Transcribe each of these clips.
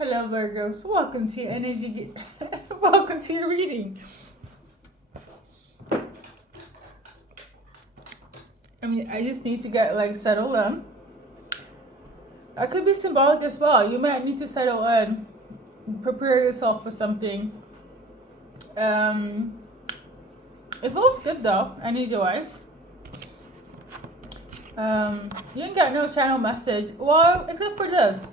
Hello Virgos, welcome to your energy, welcome to your reading. I just need to get settled in. That could be symbolic as well. You might need to settle in, prepare yourself for something. It feels good though, energy wise. You ain't got no channel message. Well, except for this,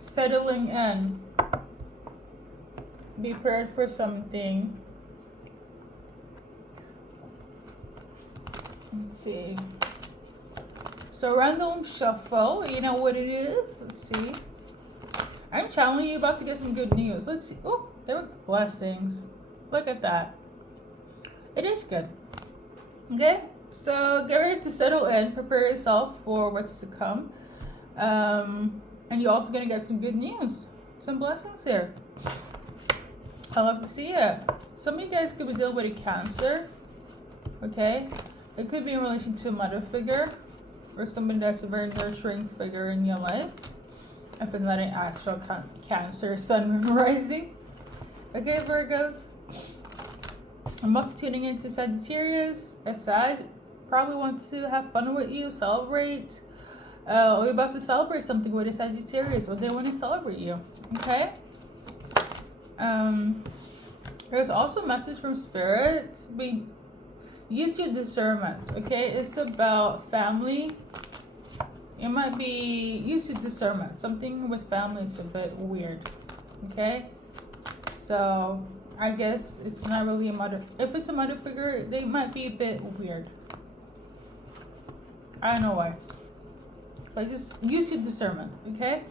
settling in. Be prepared for something. Let's see. So random shuffle, you know what it is? Let's see. I'm channeling you, about to get some good news. Let's see. Oh, there were blessings. Look at that. It is good. Okay? So get ready to settle in, prepare yourself for what's to come. And you're also gonna get some good news. Some blessings here. I love to see it. Some of you guys could be dealing with a Cancer. Okay? It could be in relation to a mother figure or somebody that's a very nurturing figure in your life. If it's not an actual Cancer, Sun, Moon, Rising. Okay, Virgos? I'm also tuning into Sagittarius. A Sag probably wants to have fun with you, celebrate. We're about to celebrate something with a Sagittarius, or they want to celebrate you. Okay? There's also a message from Spirit. Use your discernment. Okay? It's about family. It might be use your discernment. Something with family is a bit weird. Okay? So I guess it's not really a mother. If it's a mother figure, they might be a bit weird. I don't know why. But just use your discernment, okay?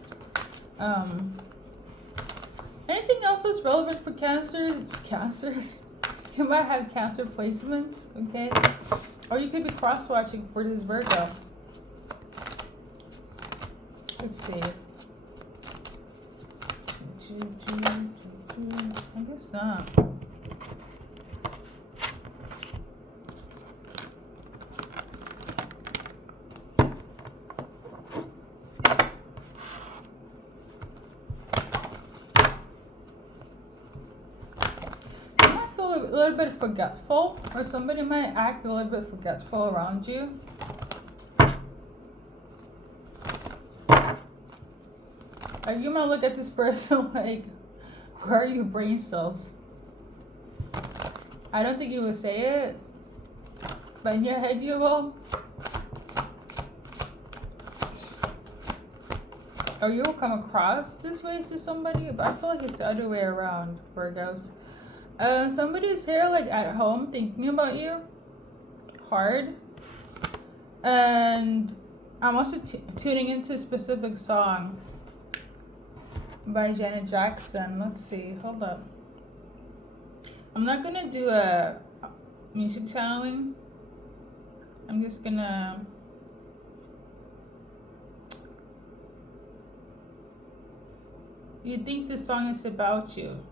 Anything else that's relevant for Cancers? You might have Cancer placements, okay? Or you could be cross-watching for this Virgo. Let's see. I guess not. You might feel a little bit forgetful, or somebody might act a little bit forgetful around you. Like you might look at this person like, where are your brain cells? I don't think you would say it, but in your head you will. Or you will come across this way to somebody, but I feel like it's the other way around, Virgos. Somebody's here like at home thinking about you hard. And I'm also tuning into a specific song by Janet Jackson. Let's see, hold up. I'm not gonna do a music channeling. I'm just gonna you think this song is about you.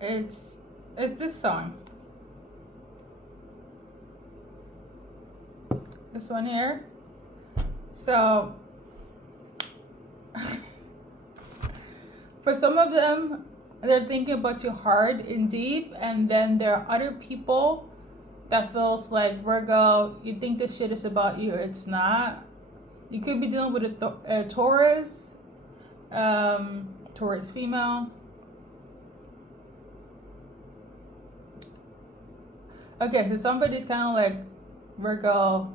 It's this song. This one here. So for some of them, they're thinking about you hard and deep, and then there are other people that feels like, Virgo, you think this shit is about you. It's not. You could be dealing with a Taurus, Taurus female. Okay, so somebody's kind of like, Virgo,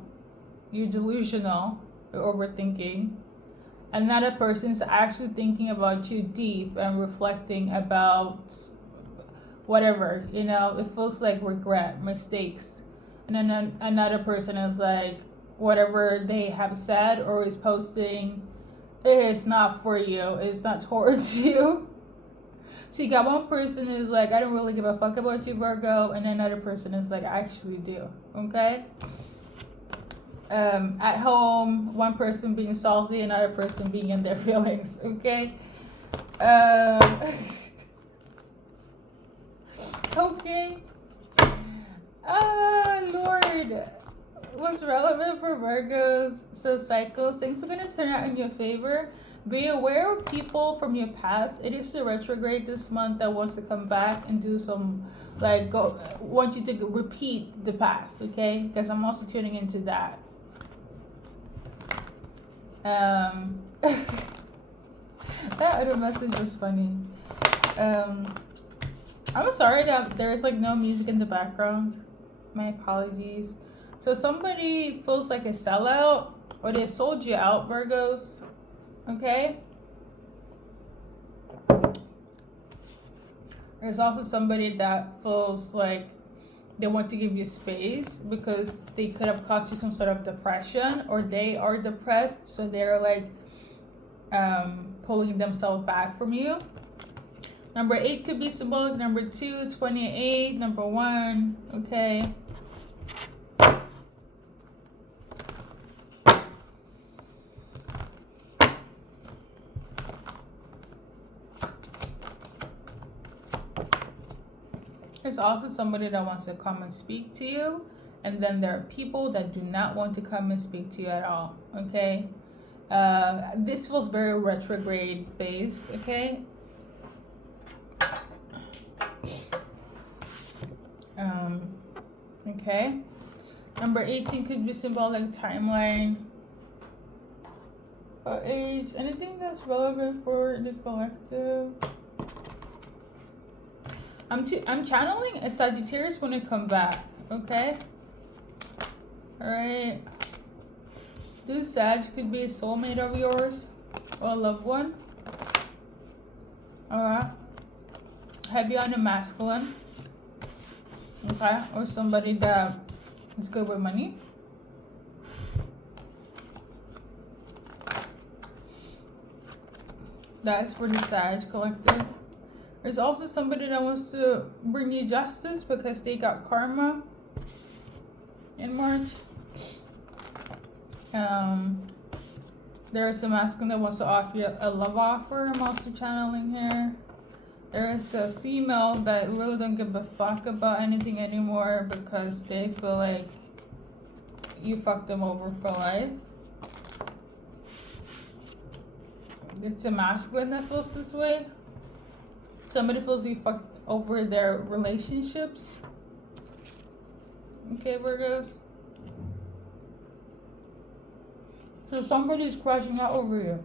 you're delusional, you're overthinking. Another person's actually thinking about you deep and reflecting about whatever, it feels like regret, mistakes. And then another person is like, whatever they have said or is posting, it is not for you, it's not towards you. So you got one person is like, I don't really give a fuck about you, Virgo, and another person is like, I actually do, okay? At home, one person being salty, another person being in their feelings, okay? Okay. Ah, Lord. What's relevant for Virgos? So cycles, things are gonna turn out in your favor. Be aware of people from your past. It is the retrograde this month that wants to come back and do some, like, want you to repeat the past, okay? Because I'm also tuning into that. That other message was funny. I'm sorry that there's like no music in the background. My apologies. So somebody feels like a sellout, or they sold you out, Virgos. Okay? There's also somebody that feels like they want to give you space because they could have caused you some sort of depression, or they are depressed, so they're like pulling themselves back from you. Number 8 could be symbolic. Number 2, 28. Number 1, okay? There's also somebody that wants to come and speak to you, and then there are people that do not want to come and speak to you at all, okay? This feels very retrograde based, okay? Okay. Number 18 could be symbolic timeline or age. Anything that's relevant for the collective. I'm channeling a Sagittarius when I come back, okay? Alright. This Sag could be a soulmate of yours or a loved one. Alright. Heavy on the masculine. Okay, or somebody that is good with money. That's for the Sag collective. There's also somebody that wants to bring you justice because they got karma in March. There is a masculine that wants to offer you a love offer. I'm also channeling here. There is a female that really don't give a fuck about anything anymore because they feel like you fucked them over for life. It's a masculine that feels this way. Somebody feels you fucked over their relationships. Okay, Virgos. So somebody's crashing out over you.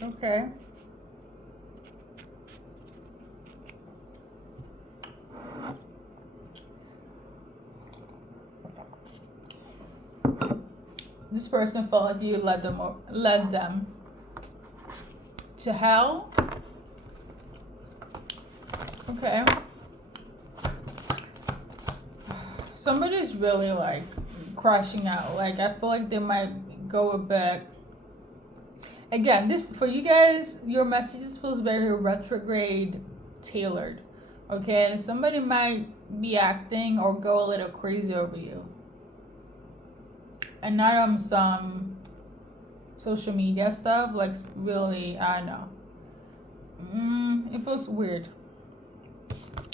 Okay. This person felt like you led them to hell. Okay. Somebody's really like crashing out. Like I feel like they might go a bit. Again, this for you guys, your messages feels very retrograde tailored. Okay, somebody might be acting or go a little crazy over you. And not on some social media stuff, like really, I know. It feels weird.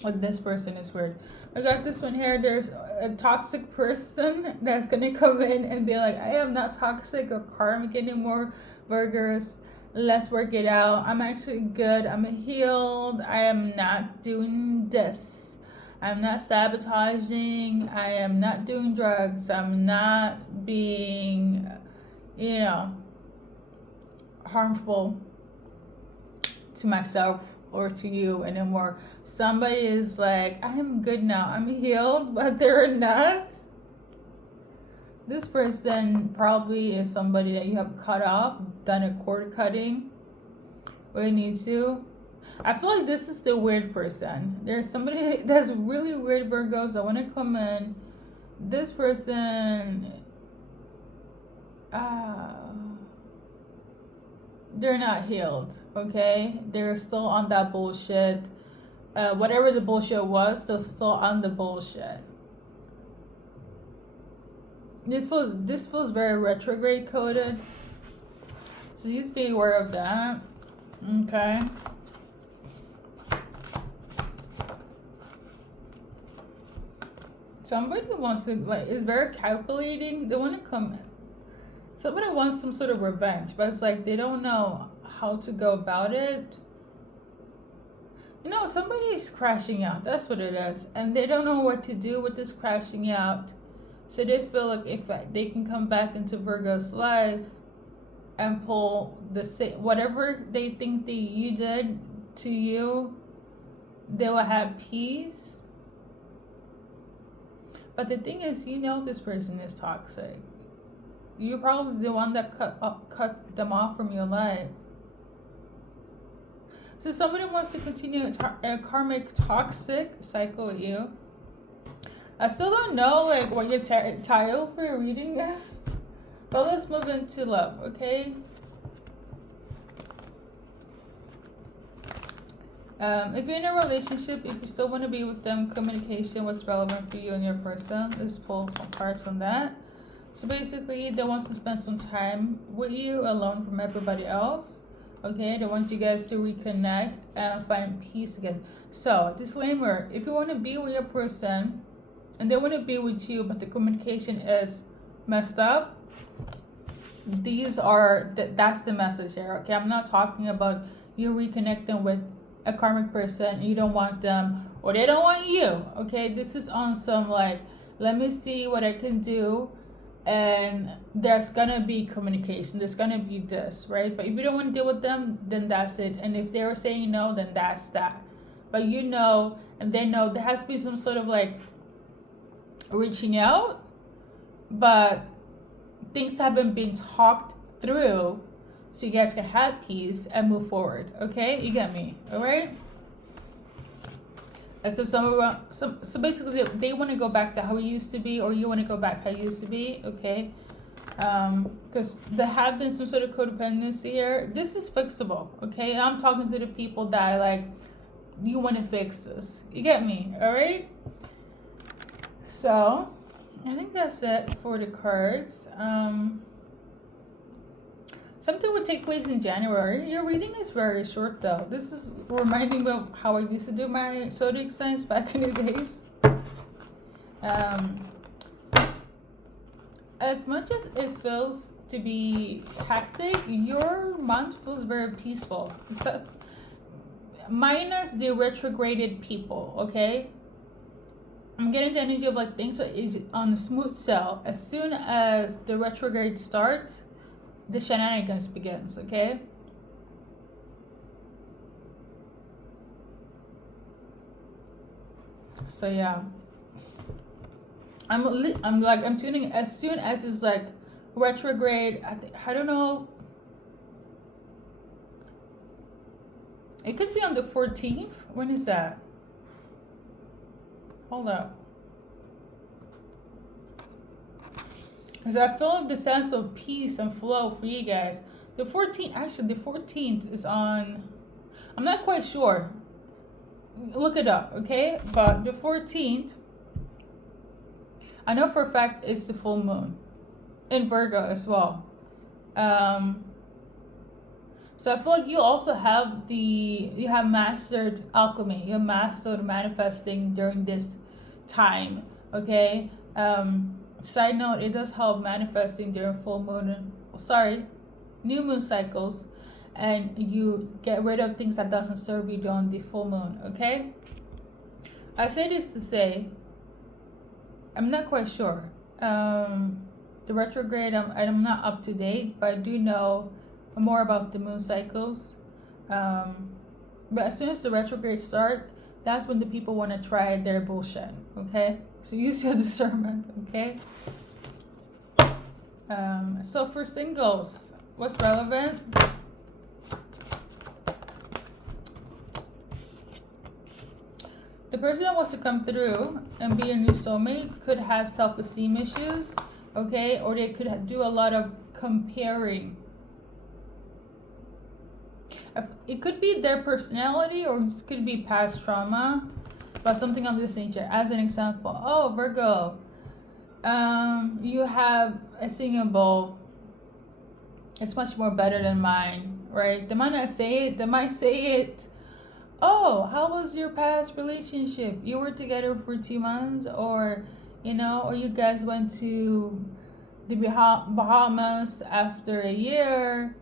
With this person is weird. I got this one here. There's a toxic person that's gonna come in and be like, I am not toxic or karmic anymore, Virgos. Let's work it out. I'm actually good. I'm healed. I am not doing this. I'm not sabotaging. I am not doing drugs. I'm not being, harmful to myself or to you anymore. Somebody is like, I am good now. I'm healed, but they're not. This person probably is somebody that you have cut off, done a cord cutting where you need to. I feel like this is the weird person. There's somebody that's really weird, Virgos, that want to come in. This person, they're not healed, okay? They're still on that bullshit. Whatever the bullshit was, they're still on the bullshit. This feels very retrograde coded. So just be aware of that. Okay. Somebody wants to, like, is very calculating. They want to come. Somebody wants some sort of revenge, but it's like they don't know how to go about it. You know, somebody is crashing out. That's what it is. And they don't know what to do with this crashing out. So they feel like if they can come back into Virgo's life and pull the same, whatever they think that you did to you, they will have peace. But the thing is, you know this person is toxic. You're probably the one that cut them off from your life. So somebody wants to continue a karmic toxic cycle with you. I still don't know like what your title for your reading is. But let's move into love, okay? If you're in a relationship, if you still want to be with them, communication, what's relevant for you and your person. Let's pull some cards on that. So basically, they want to spend some time with you alone from everybody else. Okay, they want you guys to reconnect and find peace again. So, disclaimer, if you want to be with your person and they want to be with you, but the communication is messed up, that's the message here. Okay, I'm not talking about you reconnecting with a karmic person and you don't want them or they don't want you. Okay, this is on some like, let me see what I can do, and there's gonna be communication, there's gonna be this, right? But if you don't want to deal with them, then that's it. And if they're saying no, then that's that. But you know, and they know there has to be some sort of like reaching out, but things haven't been talked through so you guys can have peace and move forward. Okay, you get me? All right. So basically they want to go back to how it used to be, or you want to go back how it used to be. Okay, because there have been some sort of codependency here. This is fixable. Okay, I'm talking to the people that like, you want to fix this. You get me? All right. So I think that's it for the cards. Something would take place in January. Your reading is very short though. This is reminding me of how I used to do my zodiac signs back in the days. As much as it feels to be hectic, your month feels very peaceful. Except minus the retrograded people, okay? I'm getting the energy of like things are on a smooth sail. As soon as the retrograde starts, the shenanigans begins, okay? So yeah, I'm tuning as soon as it's like retrograde. I don't know. It could be on the 14th. When is that? Hold up. Because I feel the sense of peace and flow for you guys. The 14th is on, I'm not quite sure. Look it up, okay? But the 14th, I know for a fact it's the full moon in Virgo as well. So I feel like you also have you have mastered alchemy. You have mastered manifesting during this time, okay? Side note, it does help manifesting during new moon cycles, and you get rid of things that doesn't serve you during the full moon, okay? I say this to say, I'm not quite sure. The retrograde, I'm not up to date, but I do know more about the moon cycles. But as soon as the retrograde start, that's when the people want to try their bullshit, okay? So use your discernment, okay? So for singles, what's relevant? The person that wants to come through and be a new soulmate could have self-esteem issues, okay? Or they could do a lot of comparing. It could be their personality, or it could be past trauma, but something of this nature. As an example, oh, Virgo, You have a singing bowl. It's much more better than mine, right? They might not say it. They might say it. Oh, how was your past relationship? You were together for 2 months, or or you guys went to the Bahamas after a year,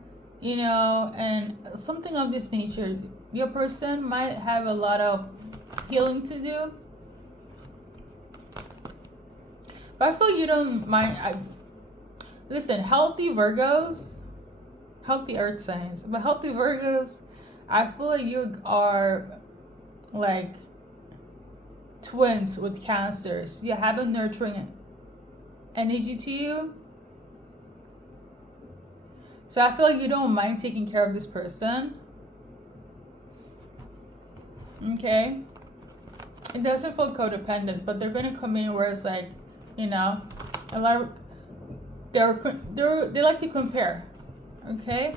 and something of this nature. Your person might have a lot of healing to do, but I feel you don't mind. Listen, healthy Virgos, healthy Earth signs, but healthy Virgos, I feel like you are like twins with Cancers. You have a nurturing energy to you. So I feel like you don't mind taking care of this person. Okay? It doesn't feel codependent, but they're gonna come in where it's like, a lot of they like to compare. Okay?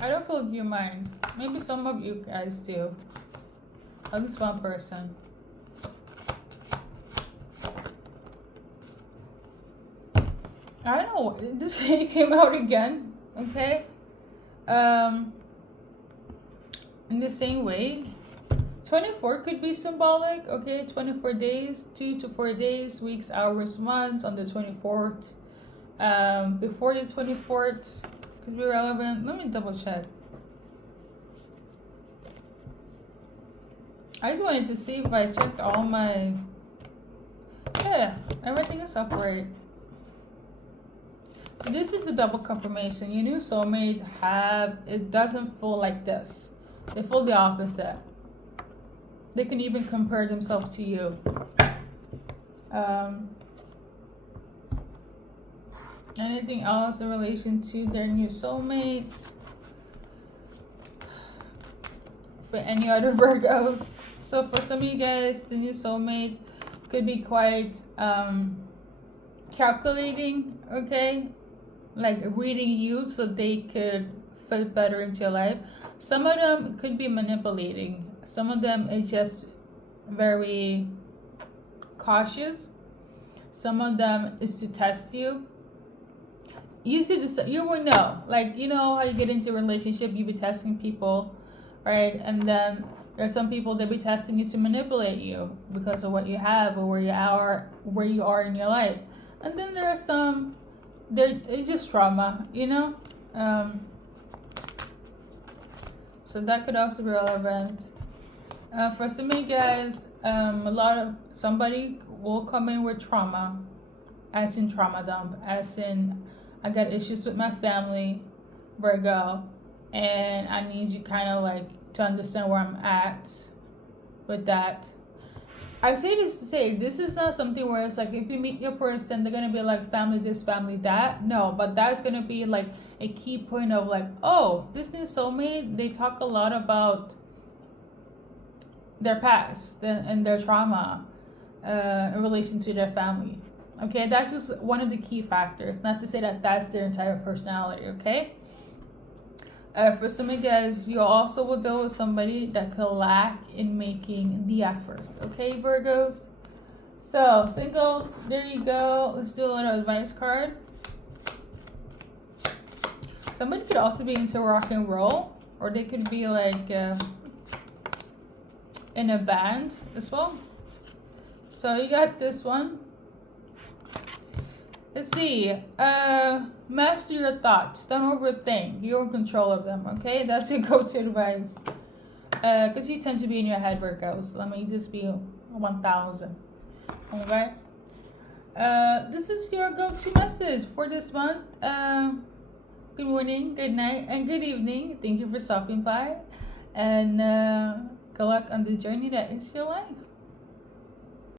I don't feel you mind. Maybe some of you guys do. At least one person. I don't know. This came out again. Okay? In the same way, 24 could be symbolic. Okay? 24 days, 2 to 4 days, weeks, hours, months on the 24th. Before the 24th could be relevant. Let me double check. I just wanted to see if I checked all my... Yeah, everything is upright. So this is a double confirmation. Your new soulmate it doesn't feel like this. They feel the opposite. They can even compare themselves to you. Anything else in relation to their new soulmate? For any other Virgos? So for some of you guys, the new soulmate could be quite calculating, okay? Like reading you so they could fit better into your life. Some of them could be manipulating. Some of them is just very cautious. Some of them is to test you. You will know. Like, how you get into a relationship, you be testing people, right? And then there's some people that be testing you to manipulate you because of what you have or where you are in your life. And then there are some, it's just trauma, so that could also be relevant. For some of you guys, somebody will come in with trauma, as in trauma dump, as in I got issues with my family, Virgo, and I need you kind of like to understand where I'm at with that. I say this to say, this is not something where it's like if you meet your person, they're going to be like family this, family that. No, but that's going to be like a key point of like, oh, this new soulmate, they talk a lot about their past and their trauma in relation to their family. Okay, that's just one of the key factors. Not to say that that's their entire personality, okay? For some of you guys, you also will deal with somebody that could lack in making the effort. Okay, Virgos? So, singles, there you go. Let's do a little advice card. Somebody could also be into rock and roll, or they could be like in a band as well. So, you got this one. Let's see. Master your thoughts. Don't overthink. You're in control of them, okay? That's your go-to advice. Because you tend to be in your head, Virgos. Let me just be 1,000. Okay? This is your go-to message for this month. Good morning, good night, and good evening. Thank you for stopping by. And good luck on the journey that is your life.